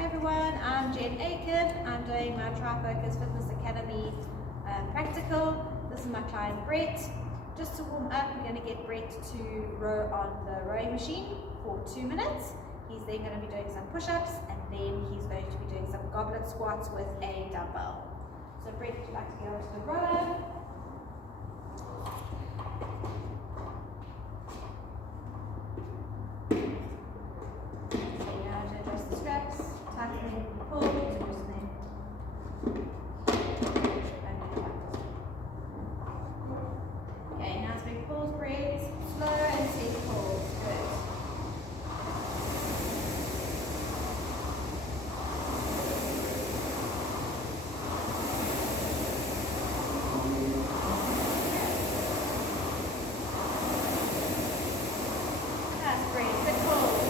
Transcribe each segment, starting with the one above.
Hi everyone, I'm Aitken. I'm doing my Trifocus Fitness Academy practical. This is my client Brett. Just to warm up, we're going to get Brett to row on the rowing machine for 2 minutes. He's then going to be doing some push-ups and then he's going to be doing some goblet squats with a dumbbell. So Brett, would you like to get over to the rower? Okay, now it's big pulls, Brett. Slow and steady pulls. Good. That's Brett. Good pulls.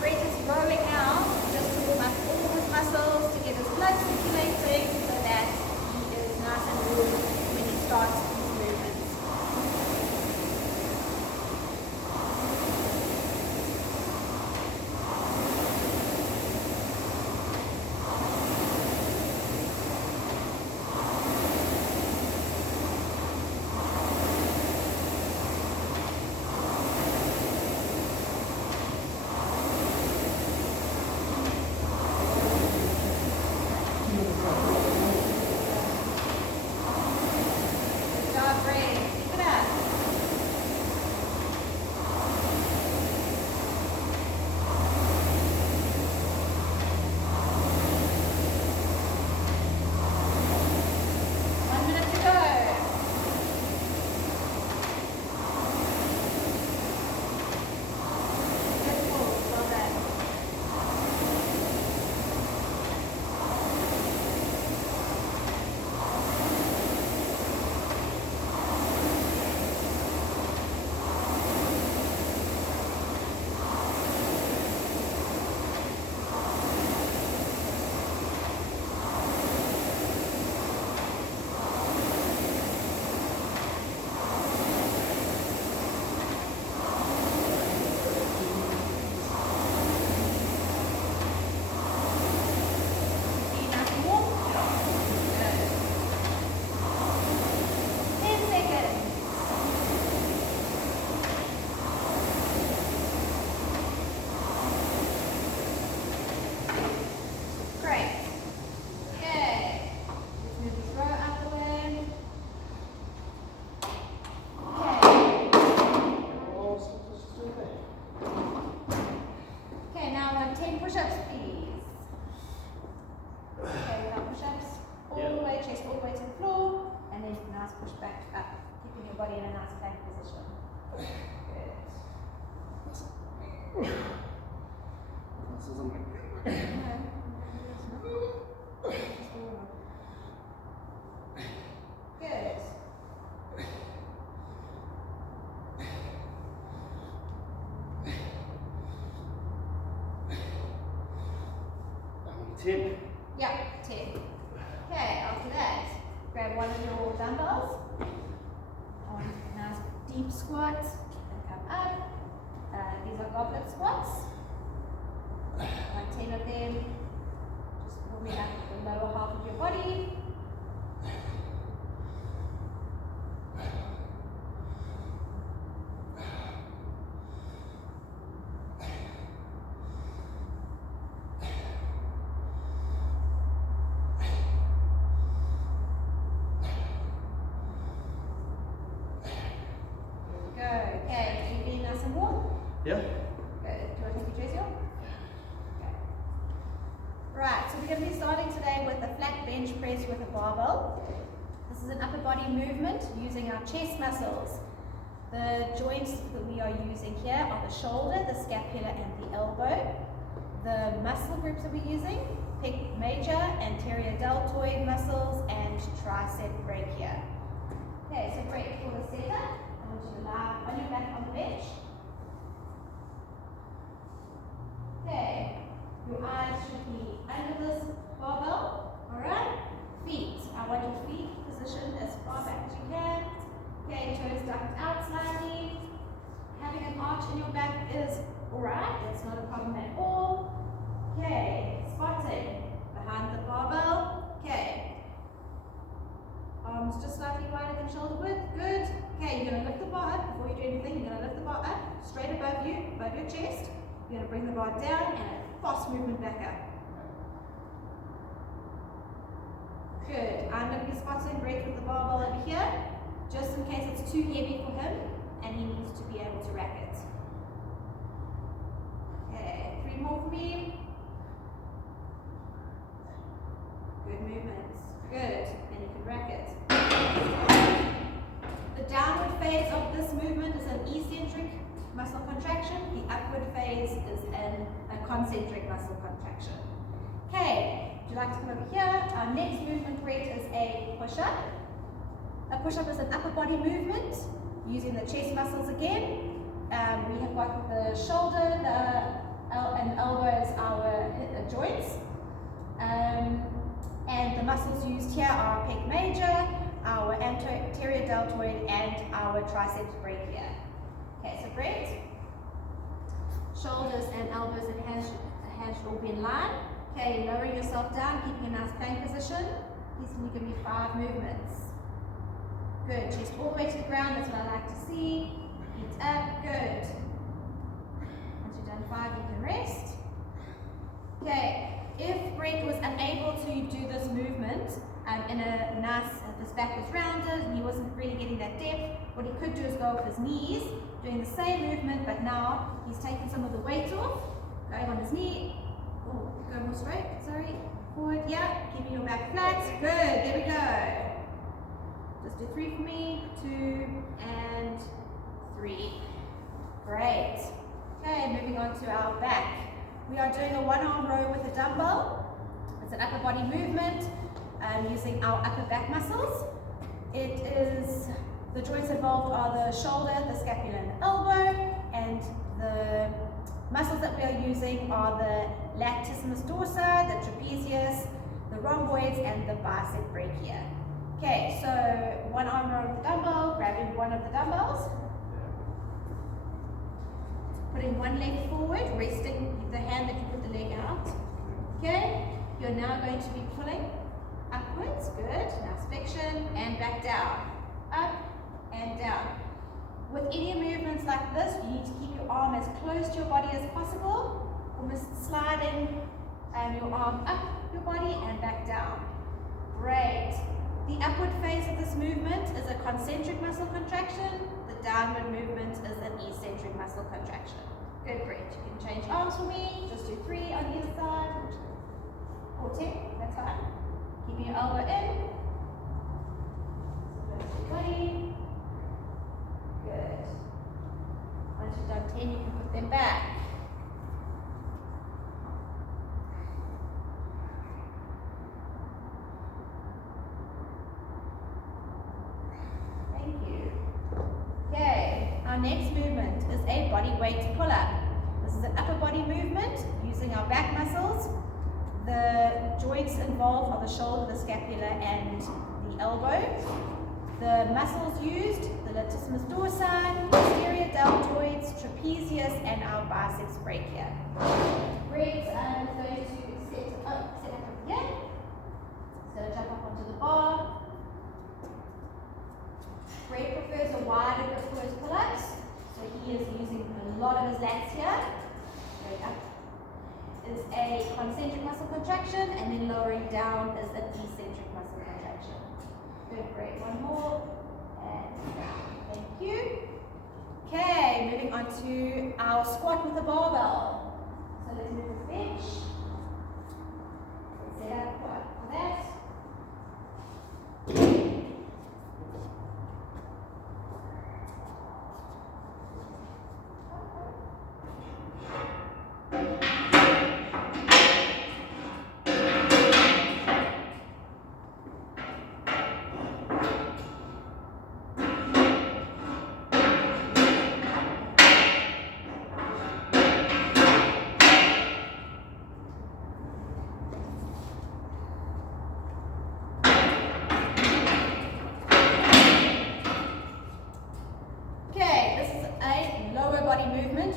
Brett is rowing now just to warm up all his muscles, to get his blood circulating so that he is nice and warm when he starts his movements. Push-ups, please. Okay, we have push-ups all the way, chest all the way to the floor, and then nice push back up, keeping your body in a nice plank position. Good. Good. Yeah, 10. Okay, after that, grab one of your dumbbells on a nice deep squat and come up. These are goblet squats. Like 10 of them. Just warming up the lower half of your body. Okay, keep being nice and warm? Yeah. Good. Do you want to take your jersey off? Okay. Right, so we're going to be starting today with a flat bench press with a barbell. This is an upper body movement using our chest muscles. The joints that we are using here are the shoulder, the scapula, and the elbow. The muscle groups that we're using, pec major, anterior deltoid muscles, and tricep brachia. Okay, so break for the setup. I want you to lie on your back on the bench. Okay, your eyes should be under this barbell. Alright, feet. I want your feet positioned as far back as you can. Okay, toes ducked out slightly. Having an arch in your back is alright, that's not a problem at all. Okay. You're going to bring the bar down and a fast movement back up. Good. I'm going to be spotting Brett with the barbell over here, just in case it's too heavy for him and he needs to be able to rack it. Okay, 3 more for me. Good movements. Good. And you can rack it. The downward phase of this movement is an eccentric muscle contraction. The upward phase is a concentric muscle contraction. Okay. Would you like to come over here? Our next movement, Brett, is a push-up. A push-up is an upper body movement using the chest muscles again. We have got the shoulder and elbow as our joints. And the muscles used here are pec major, our anterior deltoid, and our triceps brachia. Okay, so Brett, shoulders and elbows and hands should all be in line. Okay, lowering yourself down, keeping a nice plank position. Please can you give me 5 movements? Good, chest all the way to the ground, that's what I like to see. Feet up, good. Once you've done 5, you can rest. Okay, if Brett was unable to do this movement in a nice, his back was rounded and he wasn't really getting that depth, what he could do is go with his knees, doing the same movement, but now he's taking some of the weight off, going on his knee. Oh, go more straight, sorry. Forward, yeah, keeping your back flat. Good, there we go. Just do 3 for me, 2 and 3. Great. Okay, moving on to our back. We are doing a 1-arm row with a dumbbell. It's an upper body movement using our upper back muscles. It is, the joints involved are the shoulder, the scapula and the elbow, and the muscles that we are using are the latissimus dorsi, the trapezius, the rhomboids, and the bicep brachia. Okay, so 1-arm row with the dumbbell, grabbing one of the dumbbells, putting one leg forward, resting the hand that you put the leg out. Okay, you're now going to be pulling upwards, good, nice flexion, and back down, up and down. With any movements like this, you need to keep your arm as close to your body as possible, almost sliding your arm up your body and back down. Great. The upward phase of this movement is a concentric muscle contraction. The downward movement is an eccentric muscle contraction. Good, great. You can change arms for me. Just do 3 on either side. Or 10, that's fine. Keeping your elbow in. Body. Good. Once you've done 10, you can put them back. Thank you. Okay, our next movement is a body weight pull-up. This is an upper body movement using our back muscles. The joints involved are the shoulder, the scapula, and the elbow. The muscles used, the latissimus dorsi, posterior deltoids, trapezius, and our biceps brachia. Brett is going to set up here. He's going to jump up onto the bar. Brett prefers a wider grip for his pull-ups, so he is using a lot of his lats here. Going up is a concentric muscle contraction, and then lowering down is an eccentric muscle contraction. Good, great. One more, and down. Thank you. Okay, moving on to our squat with a barbell. So let's move the bench. Set up for that.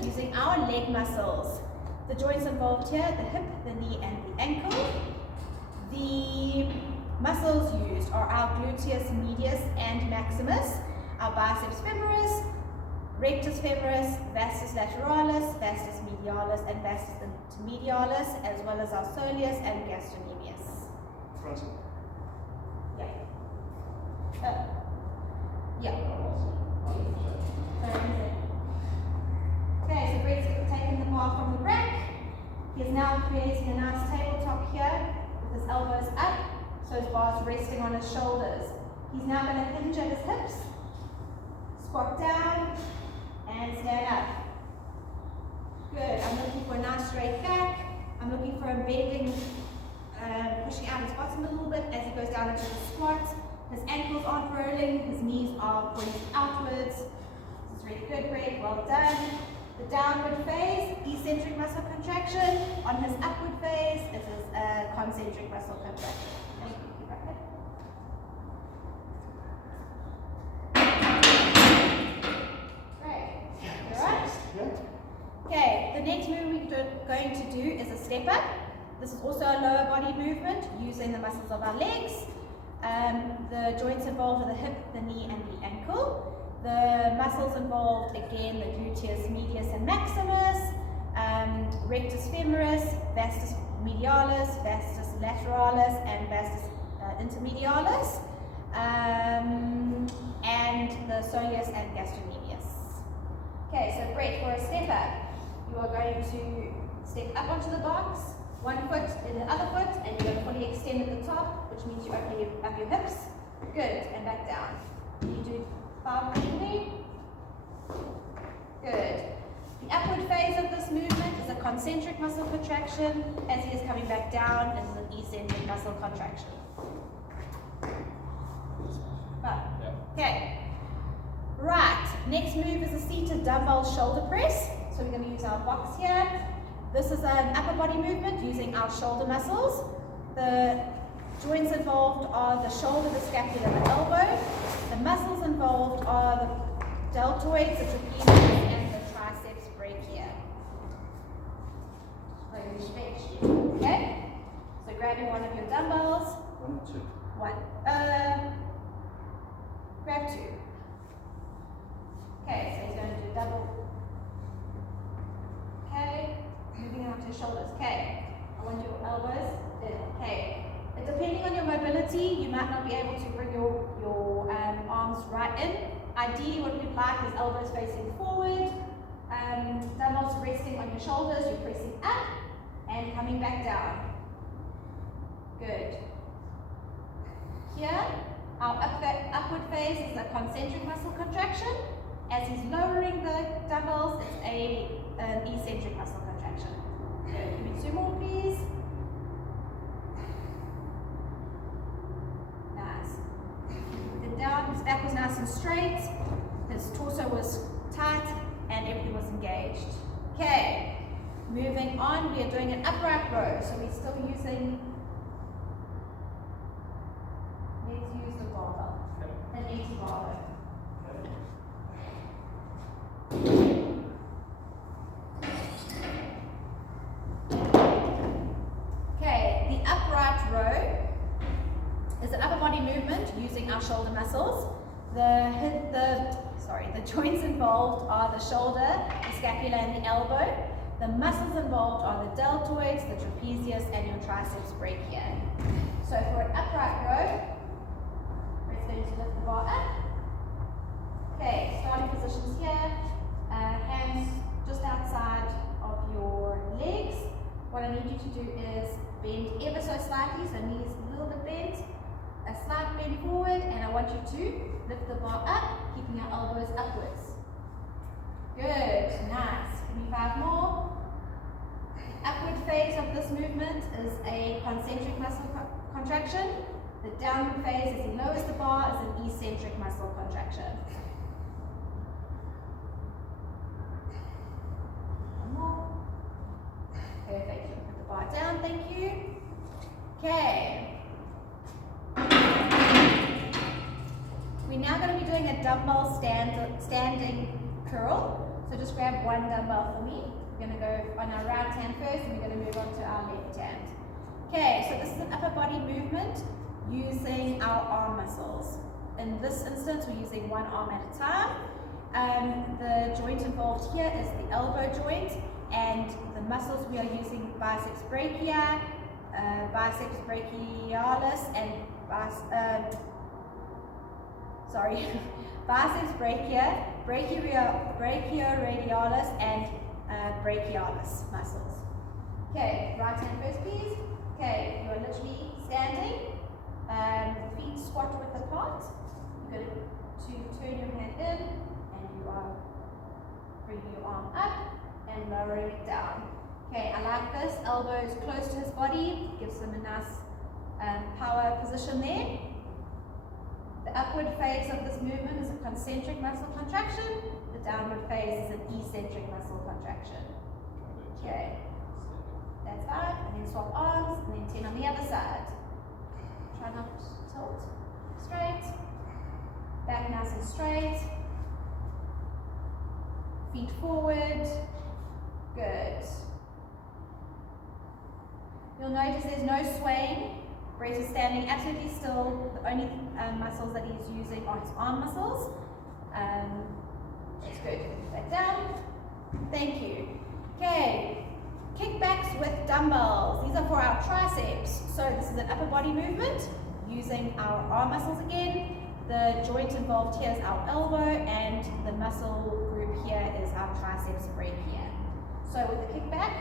Using our leg muscles. The joints involved here, the hip, the knee, and the ankle. The muscles used are our gluteus medius and maximus, our biceps femoris, rectus femoris, vastus lateralis, vastus medialis, and vastus intermedialis, as well as our soleus and gastrocnemius. Frontal. Yeah. Yeah. Okay, so Brett's taking the bar from the rack. He's now creating a nice tabletop here with his elbows up, so his bar's resting on his shoulders. He's now going to hinge at his hips, squat down, and stand up. Good. I'm looking for a nice straight back. I'm looking for him bending, pushing out his bottom a little bit as he goes down into the squat. His ankles aren't rolling, his knees are pointing outwards. This is really good, Brett. Well done. The downward phase, eccentric muscle contraction. On his upward phase, it is a concentric muscle contraction. Thank you. Keep right there. Great. You alright? Yeah. Okay, the next move we're going to do is a step up. This is also a lower body movement using the muscles of our legs. The joints involved are the hip, the knee, and the ankle. The muscles involved, again, the gluteus medius and maximus, rectus femoris, vastus medialis, vastus lateralis, and vastus intermedialis, and the soleus and gastrocnemius. Okay, so Brett, for a step up, you are going to step up onto the box, one foot in the other foot, and you're going to fully extend at the top, which means you open up your hips. Good, and back down. You do 5 quickly. Good. The upward phase of this movement is a concentric muscle contraction. As he is coming back down, this is an eccentric muscle contraction. Okay. Right. Next move is a seated dumbbell shoulder press. So we're going to use our box here. This is an upper body movement using our shoulder muscles. The joints involved are the shoulder, the scapula, and the elbow. The muscles involved are the deltoids, the trapezius, and the triceps brachia. So you stretch. Okay? So grabbing one of your dumbbells. 1 or 2? 1. Grab 2. Okay, so he's going to do double. Okay, moving out to shoulders. Okay, I want your elbows in. Okay. Depending on your mobility, you might not be able to bring your arms right in. Ideally, what we'd like is elbows facing forward, dumbbells resting on your shoulders, you're pressing up and coming back down. Good. Here, our upward phase is a concentric muscle contraction. As he's lowering the dumbbells, it's an eccentric muscle contraction. Good. Give me 2 more, please. Down, his back was nice and straight, his torso was tight, and everything was engaged. Okay, moving on, we are doing an upright row, so we're still using, let's use the barbell, an empty barbell. Okay, the upright row is an upper body movement using our shoulder muscles. The joints involved are the shoulder, the scapula, and the elbow. The muscles involved are the deltoids, the trapezius, and your triceps brachia. So for an upright row, we're going to lift the bar up. Okay, starting positions here. Hands just outside of your legs. What I need you to do is bend ever so slightly, so knees a little bit bent. A slight bend forward, and I want you to lift the bar up, keeping your elbows upwards. Good, nice. Give me 5 more. The upward phase of this movement is a concentric muscle contraction. The downward phase, as he lowers the bar, is an eccentric muscle contraction. 1 more. Perfect. Put the bar down, thank you. Okay. We're now going to be doing a dumbbell standing curl. So just grab 1 dumbbell for me. We're going to go on our right hand first, and we're going to move on to our left hand. Okay, so this is an upper body movement using our arm muscles. In this instance, we're using 1 arm at a time. The joint involved here is the elbow joint, and the muscles we are using biceps brachia, biceps brachialis, and biceps brachia, brachioradialis, and brachialis muscles. Okay, right hand first, please. Okay, you are literally standing, feet squat width apart. You're going to turn your hand in, and you are bringing your arm up and lowering it down. Okay, I like this. Elbows close to his body, gives him a nice power position there. The upward phase of this movement is a concentric muscle contraction. The downward phase is an eccentric muscle contraction. Okay, that's fine. And then swap arms, and then 10 on the other side. Try not to tilt. Straight. Back nice and straight. Feet forward. Good. You'll notice there's no swaying. Brett is standing absolutely still. The only muscles that he's using are his arm muscles. That's good. Put that down. Thank you. Okay. Kickbacks with dumbbells. These are for our triceps. So this is an upper body movement using our arm muscles again. The joint involved here is our elbow, and the muscle group here is our triceps brachia. So with the kickback,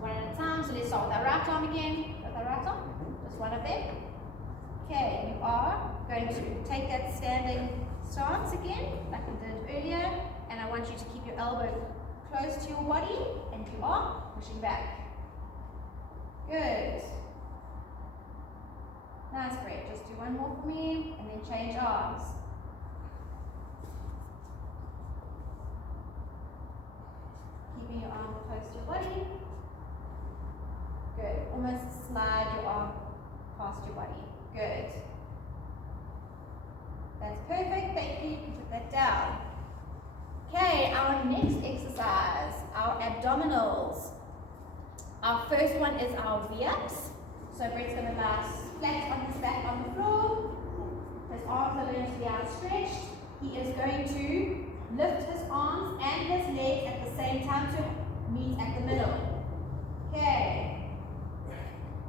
one at a time. So let's start with our right arm again. With our right arm, just one of them. Okay, you are going to take that standing stance again, like we did earlier, and I want you to keep your elbow close to your body, and you are pushing back. Good. Nice, great. Just do one more for me, and then change arms. Keeping your arm close to your body. Good. Almost slide your arm past your body. Good. That's perfect. Thank you. You can put that down. Okay, our next exercise, our abdominals. Our first one is our V-ups. So Brett's going to lie flat on his back on the floor. His arms are going to be outstretched. He is going to lift his arms and his legs at the same time to meet at the middle. Okay.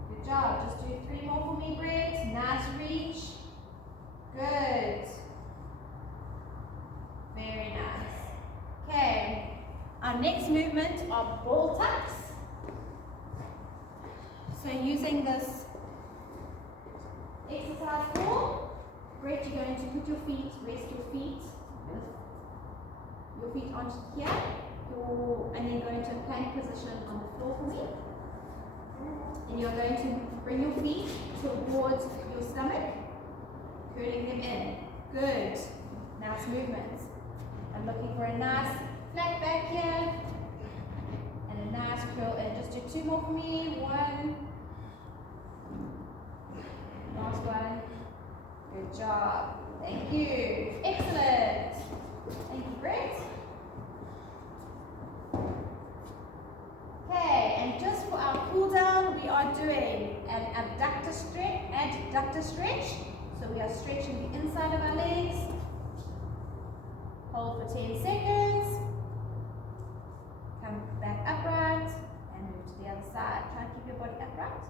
Good job. Just do 3 more for me, Brett. Nice reach. Good. Very nice. Okay. Our next movement are ball tucks. So using this exercise ball, Brett, you're going to put your feet, rest your feet onto here, and then go into a plank position on the floor for me. And you're going to bring your feet towards your stomach, curling them in. Good. Nice movements. I'm looking for a nice flat back here, and a nice curl in. Just do 2 more for me. 1. Last one. Good job. Thank you. Excellent. Thank you, Brett. Okay, and just for our cool down, we are doing an adductor stretch. So we are stretching the inside of our legs. Hold for 10 seconds. Come back upright and move to the other side. Try and keep your body upright.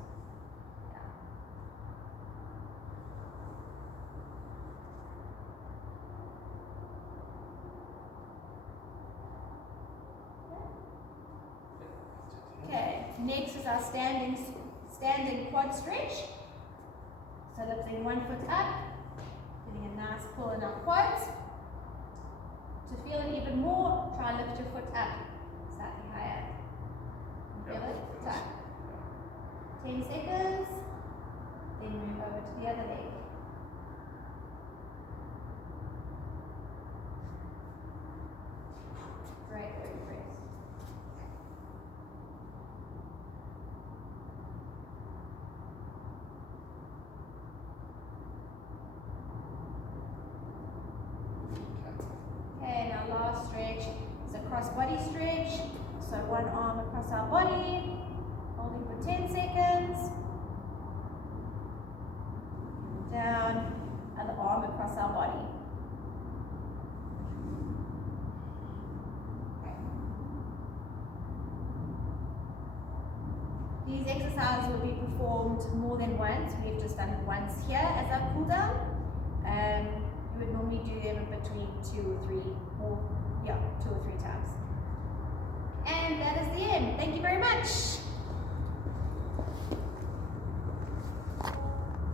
Okay, next is our standing quad stretch. So lifting one foot up, getting a nice pull in our quads. To feel it even more, try and lift your foot up slightly higher. Feel it? Tuck. 10 seconds, then move over to the other leg. Great, very great. Last stretch is a cross body stretch. So one arm across our body, holding for 10 seconds. Down, other arm across our body. These exercises will be performed more than once. We've just done it once here as our cool down. You would normally do them in between 2 or 3 times. And that is the end. Thank you very much.